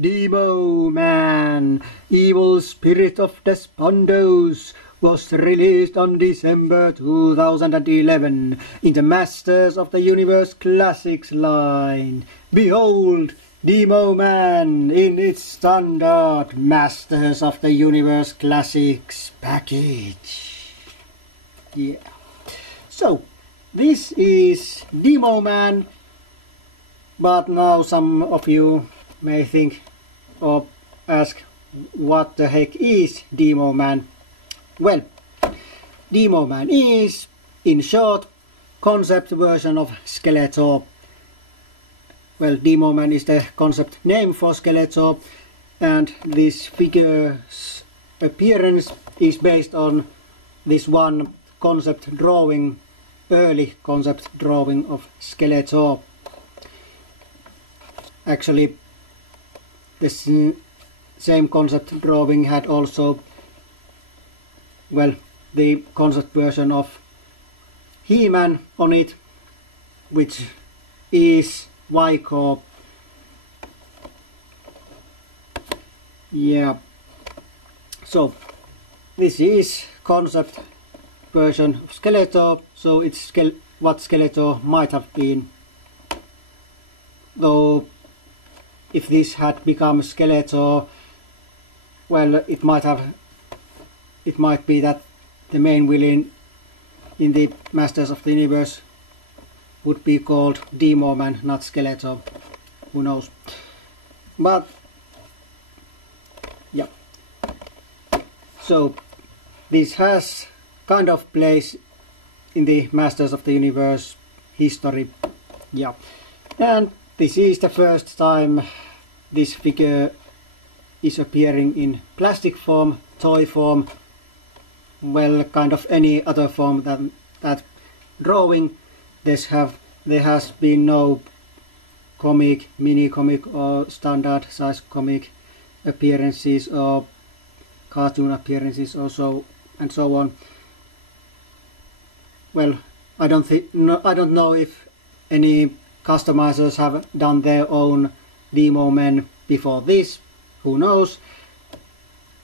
Demo Man, Evil Spirit of Despondos, was released on December 2011 in the Masters of the Universe Classics line. Behold, Demo Man in its standard Masters of the Universe Classics package. Yeah. So, this is Demo Man, but now some of you may think or ask, what the heck is Demo Man? Well, Demo Man is, in short, concept version of Skeletor. Well, Demo Man is the concept name for Skeletor, and this figure's appearance is based on this one concept drawing, early concept drawing of Skeletor. Actually, the same concept drawing had also, well, the concept version of He-Man on it, which is Vico. Yeah, so this is concept version of Skeletor, so it's what Skeletor might have been. Though if this had become Skeletor, well, it might be that the main villain in the Masters of the Universe would be called Demo Man, not Skeletor. Who knows? But yeah. So this has kind of place in the Masters of the Universe history. Yeah. And this is the first time this figure is appearing in plastic form, toy form, well, kind of any other form than that drawing. There has been no comic, mini comic or standard size comic appearances or cartoon appearances or so and so on. Well, I don't know if any customizers have done their own Demo Men before this. Who knows?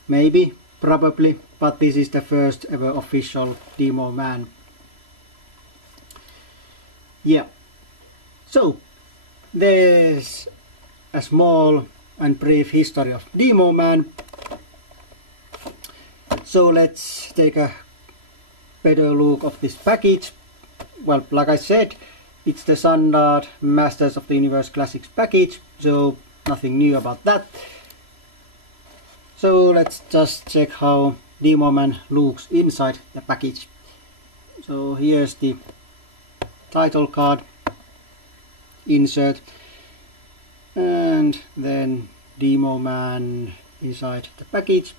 Maybe, probably, but this is the first ever official Demo Man. Yeah. So, there's a small and brief history of Demo Man. So let's take a better look of this package. Well, like I said, it's the standard Masters of the Universe Classics package, so nothing new about that. So let's just check how Demo Man looks inside the package. So here's the title card, insert, and then Demo Man inside the package.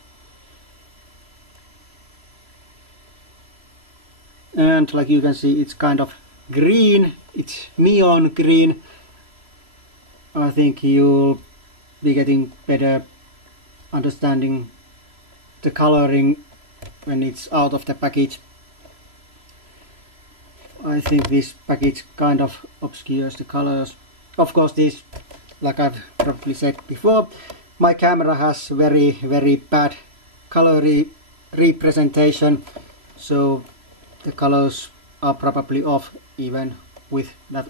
And like you can see, it's kind of green, it's neon green. I think you'll be getting better understanding the coloring when it's out of the package. I think this package kind of obscures the colors. Of course, this, like I've probably said before, my camera has very bad color representation, so the colors are probably off even with that,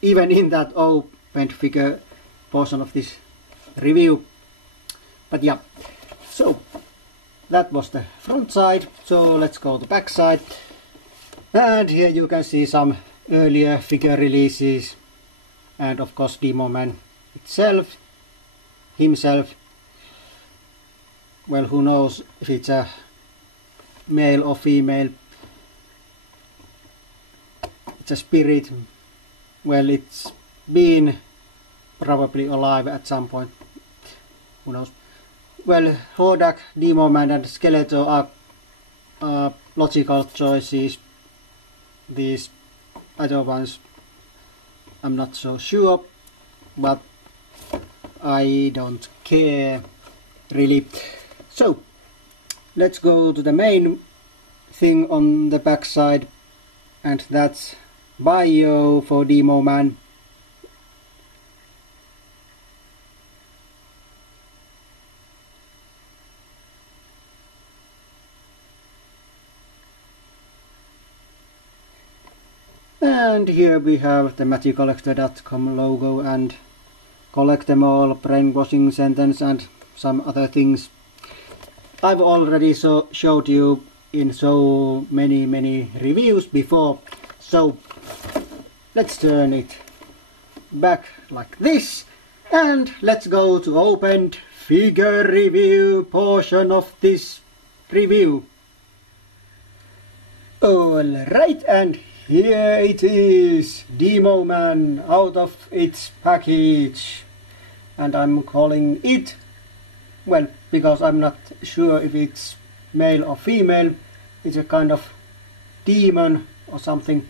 even in that opened figure portion of this review. But yeah, so that was the front side. So let's go to the back side, and here you can see some earlier figure releases, and of course Demo Man himself. Well, who knows if it's a male or female. It's a spirit. Well, it's been probably alive at some point. Who knows? Well, Hordak, Demo Man and Skeletor are logical choices. These other ones I'm not so sure, but I don't care really. So let's go to the main thing on the back side, and that's bio for Demo Man. And here we have the MagicCollector.com logo and collect them all, brainwashing sentence and some other things. I've already showed you in so many reviews before, so let's turn it back like this and let's go to opened figure review portion of this review. Alright, and here it is, Demo Man out of its package, and I'm calling it, well, because I'm not sure if it's male or female, it's a kind of demon or something,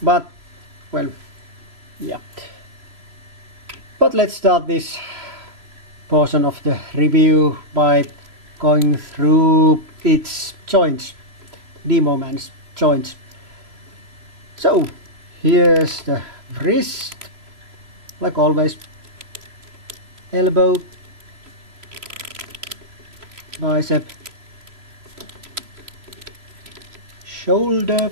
but well, yeah. But let's start this portion of the review by going through its joints, Demo Man's joints. So here's the wrist, like always, elbow, bicep, shoulder,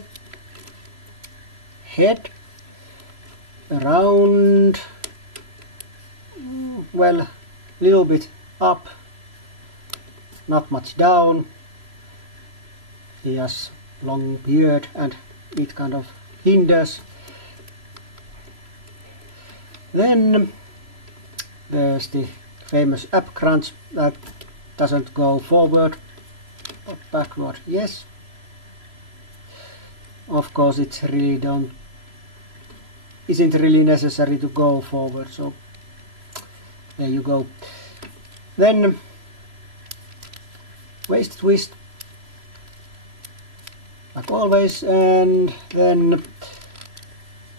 head, around, well, little bit up, not much down. He has long beard and it kind of hinders. Then there's the famous ab crunch that doesn't go forward but backward, yes. Of course it really isn't really necessary to go forward, so there you go. Then waist twist, like always, and then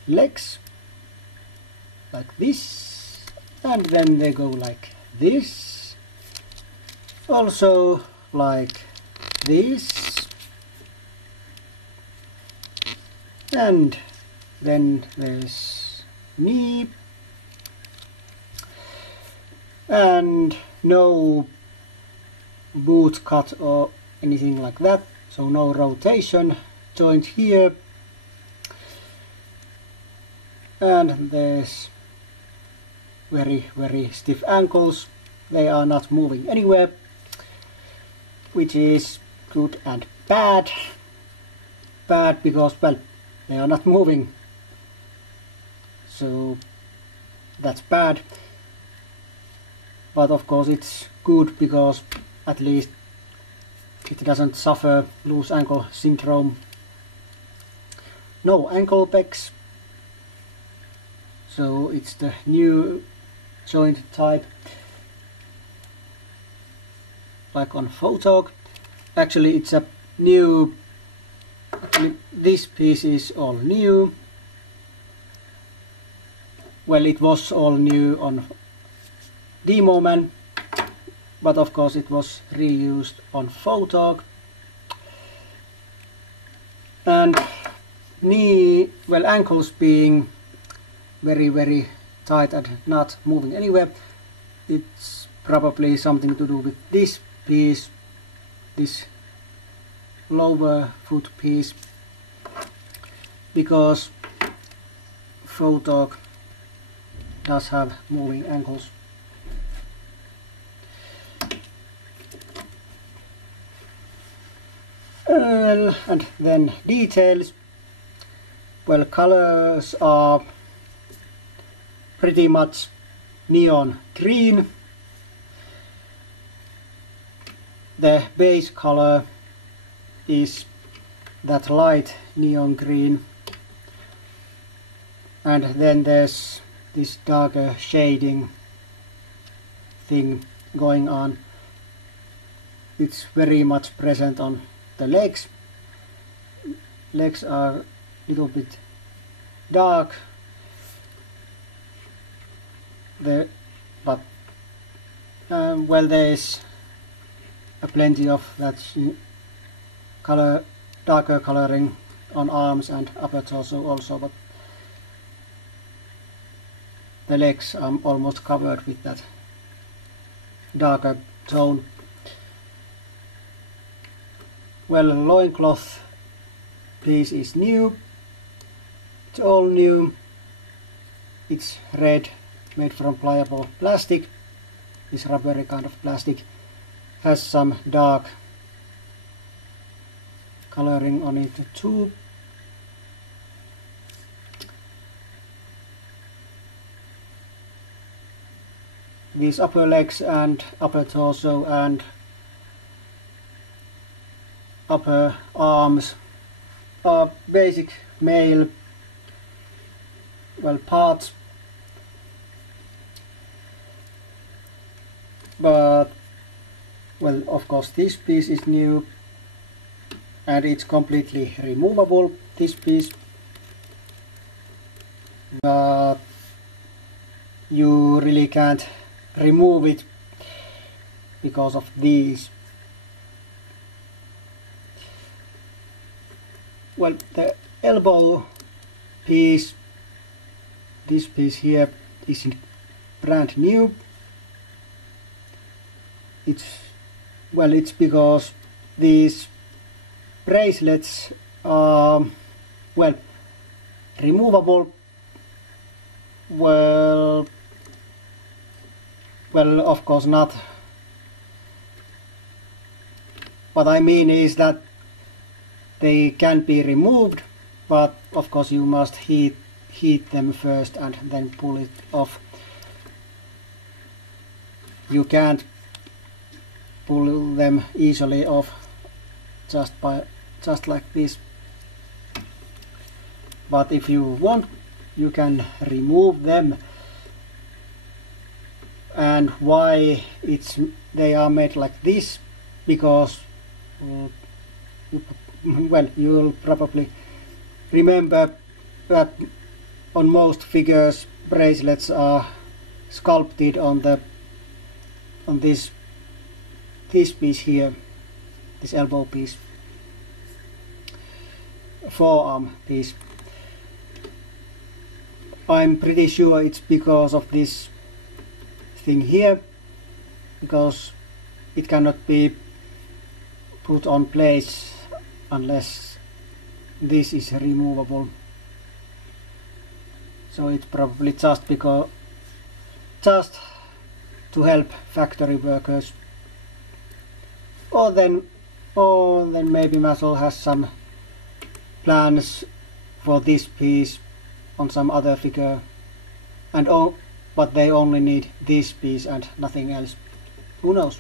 legs like this, and then they go like this, also like this, and then there's knee, and no boot cut or anything like that, so no rotation joint here, and there's very stiff ankles. They are not moving anywhere, which is good and bad. Bad because, well, they are not moving, so that's bad. But of course it's good because at least it doesn't suffer loose ankle syndrome. No ankle pegs, so it's the new joint type, like on Photog. Actually it's a new, this piece is all new. Well, it was all new on Demo Man, but of course it was reused on Photog. And knee, well, ankles being very tight and not moving anywhere, it's probably something to do with this piece, this lower foot piece, because Photog does have moving ankles. And then details, well, colors are pretty much neon green. The base color is that light neon green, and then there's this darker shading thing going on. It's very much present on the legs. Legs are a little bit dark, but well, there's plenty of that color, darker coloring on arms and upper torso also, but the legs are almost covered with that darker tone. Well, loincloth piece is new, It's all new. It's red, made from pliable plastic. This rubbery kind of plastic has some dark coloring on it too. These upper legs and upper torso and upper arms are basic male parts, but of course this piece is new and it's completely removable, this piece, but you really can't remove it because of these. Well, the elbow piece, this piece here, is brand new. It's because these bracelets are removable. Well, of course not. What I mean is that they can be removed, but of course you must heat them first and then pull it off. You can't pull them easily off just like this. But if you want, you can remove them. And why they are made like this? Because you'll probably remember that on most figures bracelets are sculpted on this piece here, this elbow piece, forearm piece. I'm pretty sure it's because of this thing here, because it cannot be put on place unless this is removable. So it's probably just to help factory workers, or then maybe Mattel has some plans for this piece on some other figure, but they only need this piece and nothing else. Who knows?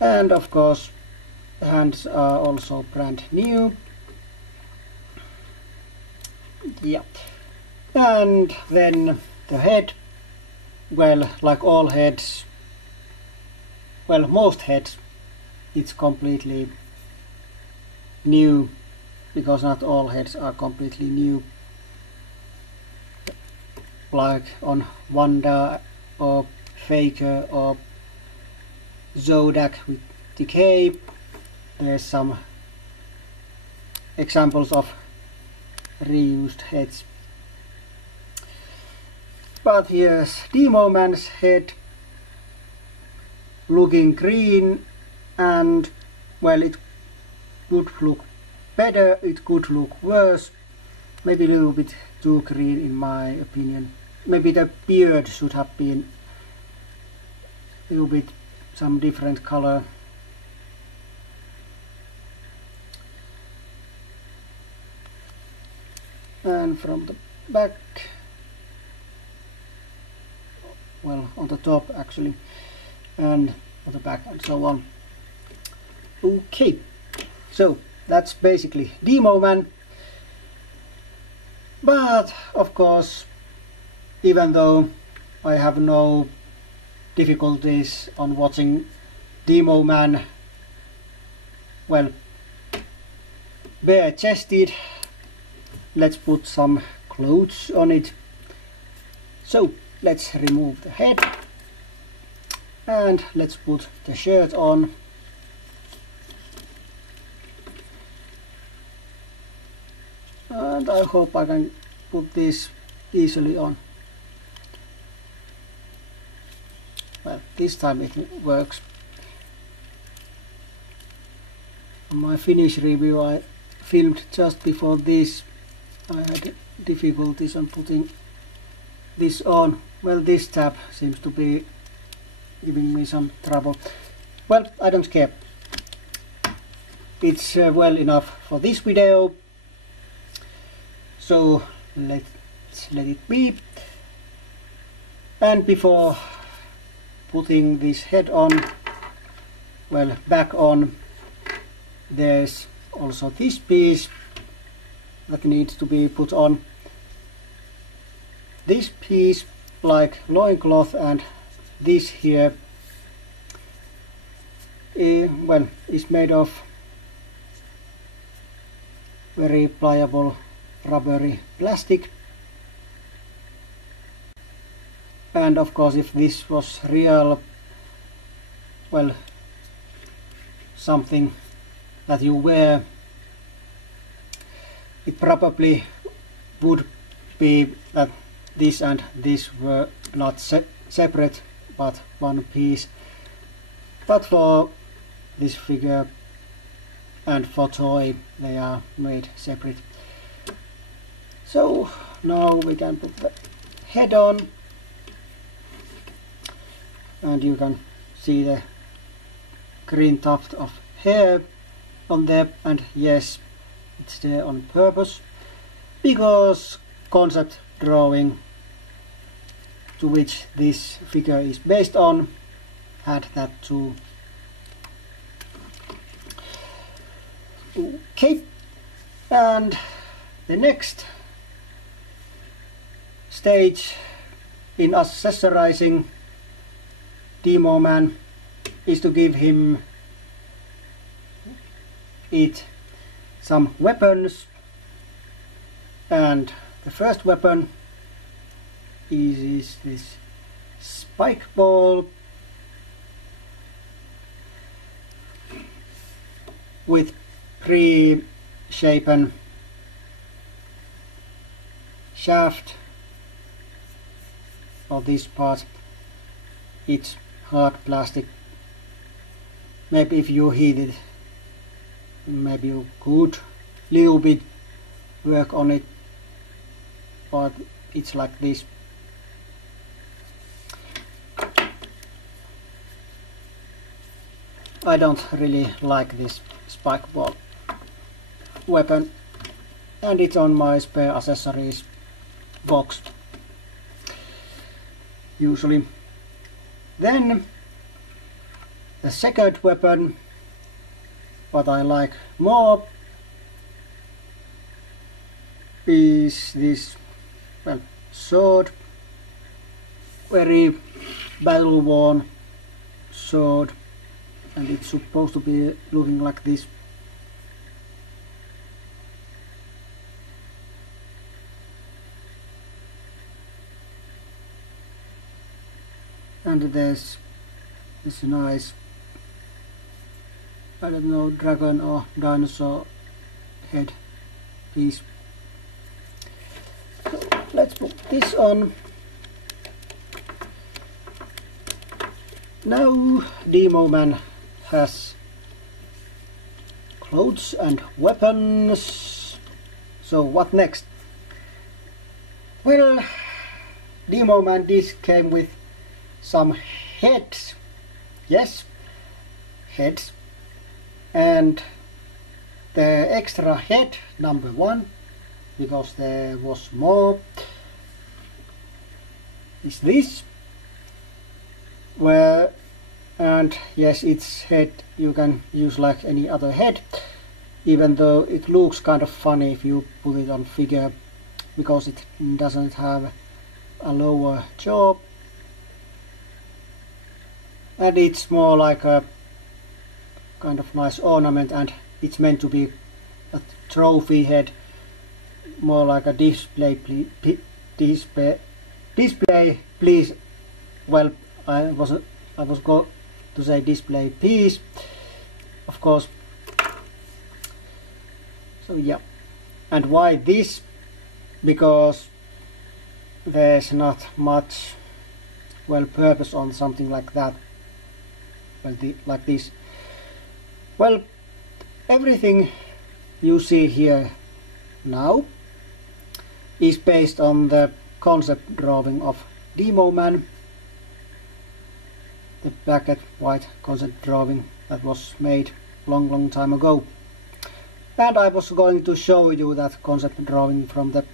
And of course the hands are also brand new. Yeah. And then the head, like all heads, most heads, it's completely new, because not all heads are completely new. Like on Wanda or Faker or Zodak with Decay, there's some examples of reused heads. But here's Demo Man's head, looking green, and it could look better, it could look worse, maybe a little bit too green in my opinion. Maybe the beard should have been a little bit some different color. And from the back, on the top actually, and on the back, and so on. Okay, so that's basically Demo Man. But of course, even though I have no difficulties on watching Demo Man bare chested, let's put some clothes on it. So let's remove the head and let's put the shirt on. And I hope I can put this easily on. Well, this time it works. On my Finnish review I filmed just before this. I had difficulties on putting this on. Well, this tab seems to be giving me some trouble. Well, I don't care. It's well enough for this video. So let's let it be. And before putting this head on, well, back on, there's also this piece that needs to be put on. This piece, like loincloth, and this here, well, is made of very pliable rubbery plastic. And of course, if this was real, well, something that you wear, it probably would be that this and this were not separate but one piece. But for this figure and for toy, they are made separate. So now we can put the head on, and you can see the green tuft of hair on there, and yes, it's there on purpose, because concept drawing to which this figure is based on had that too. Okay, and the next stage in accessorizing Demo Man is to give him some weapons, and the first weapon is this Spikeball with pre-shapen shaft. For this part, it's hard plastic. Maybe if you heat it, maybe you could little bit work on it, but it's like this. I don't really like this Spikeball weapon, and it's on my spare accessories box usually. Then the second weapon, what I like more, is this, well, sword, very battle worn sword, and it's supposed to be looking like this. And there's this nice, I don't know, dragon or dinosaur head piece. So let's put this on. Now Demo Man has clothes and weapons. So what next? Well, Demo Man disc came with some heads. Yes, heads. And the extra head number 1, because there was more, is this. Where, and yes, its head you can use like any other head, even though it looks kind of funny if you put it on figure, because it doesn't have a lower jaw. And it's more like a kind of nice ornament, and it's meant to be a trophy head, more like a display please. Well, I was going to say display piece, of course. So yeah, and why this? Because there's not much, well, purpose on something like that. Well, like this. Well, everything you see here now is based on the concept drawing of Demo Man, the black and white concept drawing that was made long time ago. And I was going to show you that concept drawing from the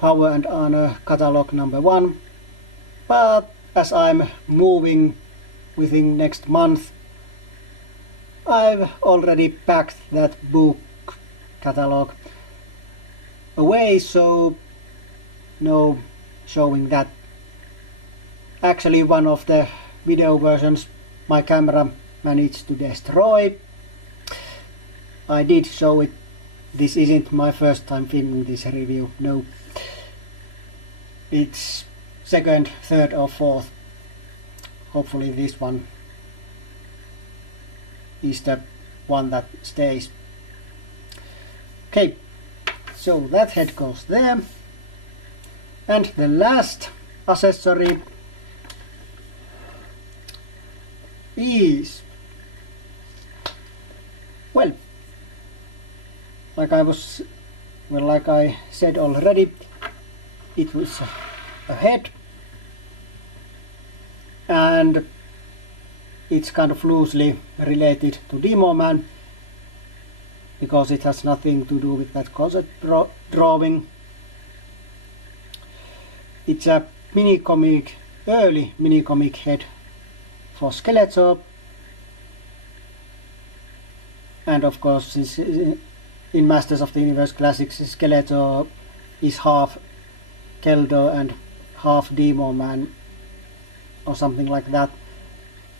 Power and Honor catalog number 1, but as I'm moving within next month, I've already packed that book catalog away, so no showing that. Actually, one of the video versions my camera managed to destroy. I did show it. This isn't my first time filming this review, no. It's second, third or fourth. Hopefully this one is the one that stays. Okay, so that head goes there. And the last accessory is, well, like I said already, it was a head, and it's kind of loosely related to Demo Man because it has nothing to do with that concept drawing. It's a early mini-comic head for Skeletor, and of course in Masters of the Universe Classics, Skeletor is half Keldor and half Demo Man or something like that.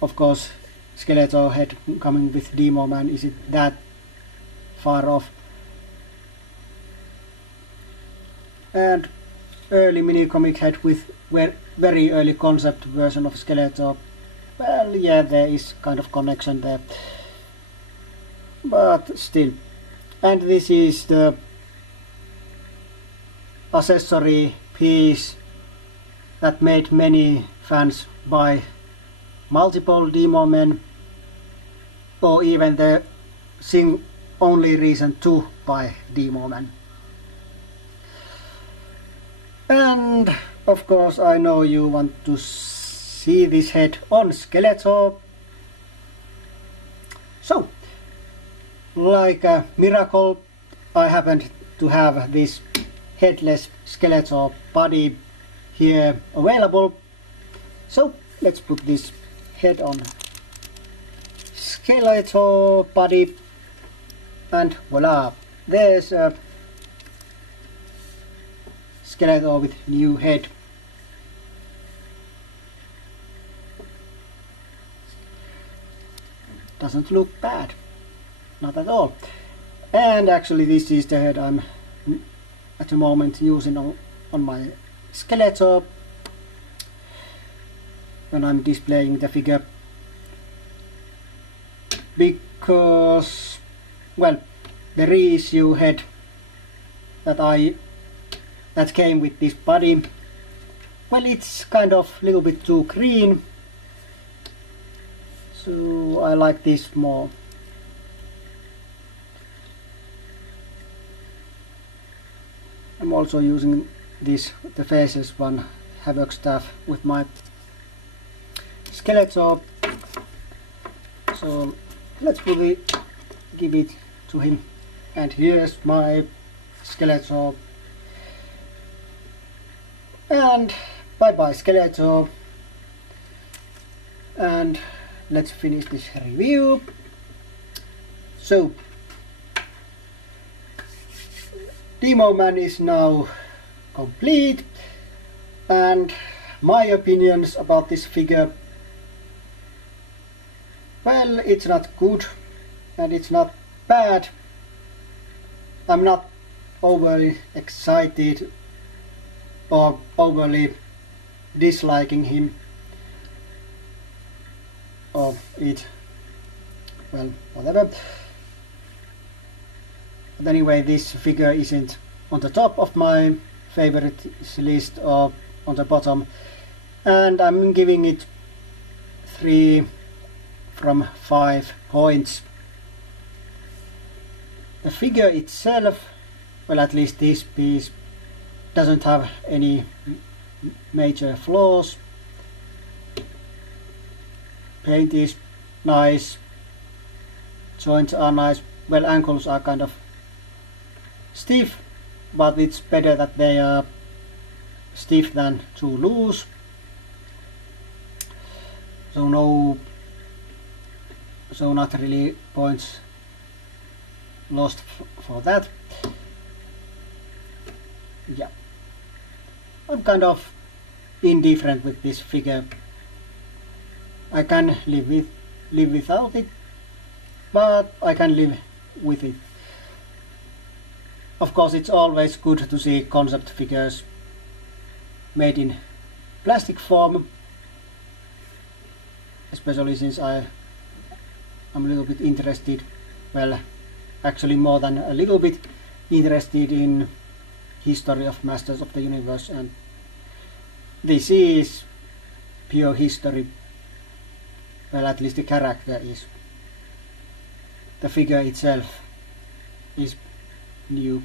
Of course, Skeletor head coming with Demo Man isn't that far off. And early mini-comic head with very early concept version of Skeletor. Well, yeah, there is kind of connection there, but still. And this is the accessory piece that made many fans buy multiple Demo Men, or even the only reason to buy Demo Man. And of course I know you want to see this head on Skeletor, so like a miracle I happened to have this headless Skeletor body here available, so let's put this head on Skeletor body, and voila, there's a Skeletor with new head. Doesn't look bad, not at all. And actually this is the head I'm at the moment using on my Skeletor when I'm displaying the figure, because, well, the reissue head that came with this body, well, it's kind of a little bit too green, so I like this more. I'm also using the Faces one Havoc staff with my Skeletor, so let's give it to him. And here's my Skeletor, and bye bye Skeletor, and let's finish this review. So Demo Man is now complete, and my opinions about this figure, well, it's not good and it's not bad. I'm not overly excited or overly disliking him or it, well, whatever. But anyway, this figure isn't on the top of my favorite list or on the bottom, and I'm giving it 3 from 5 points. The figure itself, well, at least this piece, doesn't have any major flaws. Paint is nice, joints are nice, well, ankles are kind of stiff, but it's better that they are stiff than too loose. So not really points lost for that. Yeah, I'm kind of indifferent with this figure. I can live without it, but I can live with it. Of course, it's always good to see concept figures made in plastic form, especially since I'm a little bit interested, well, actually more than a little bit interested in history of Masters of the Universe, and this is pure history. Well, at least the character is. The figure itself is new.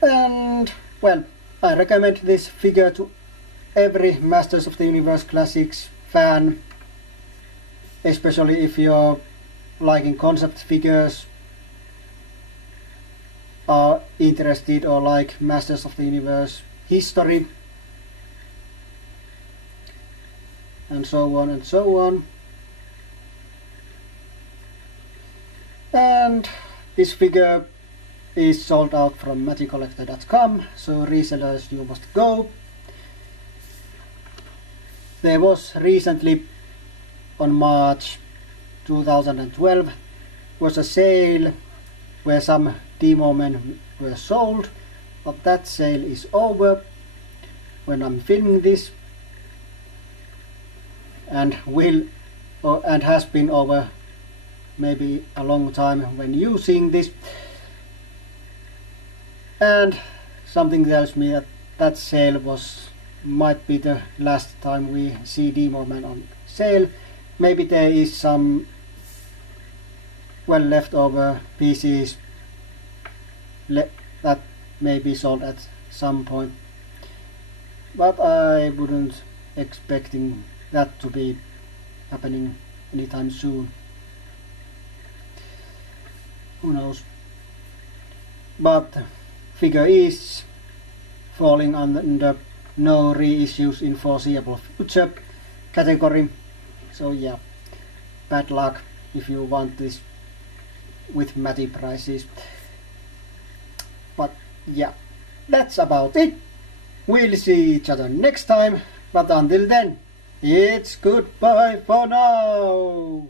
And, well, I recommend this figure to every Masters of the Universe Classics fan, especially if you're liking concept figures, are interested or like Masters of the Universe history, and so on and so on. And this figure is sold out from MatchCollector.com, so resellers you must go. There was recently, on March 2012, was a sale where some Demo Men were sold, but that sale is over when I'm filming this, and has been over maybe a long time when using this. And something tells me that that sale might be the last time we see Demo Man on sale. Maybe there is some leftover pieces that may be sold at some point, but I wouldn't expecting that to be happening anytime soon. Who knows? But figure is falling under no reissues in foreseeable future category. So yeah, bad luck if you want this with Matty prices. But yeah, that's about it. We'll see each other next time, but until then, it's goodbye for now.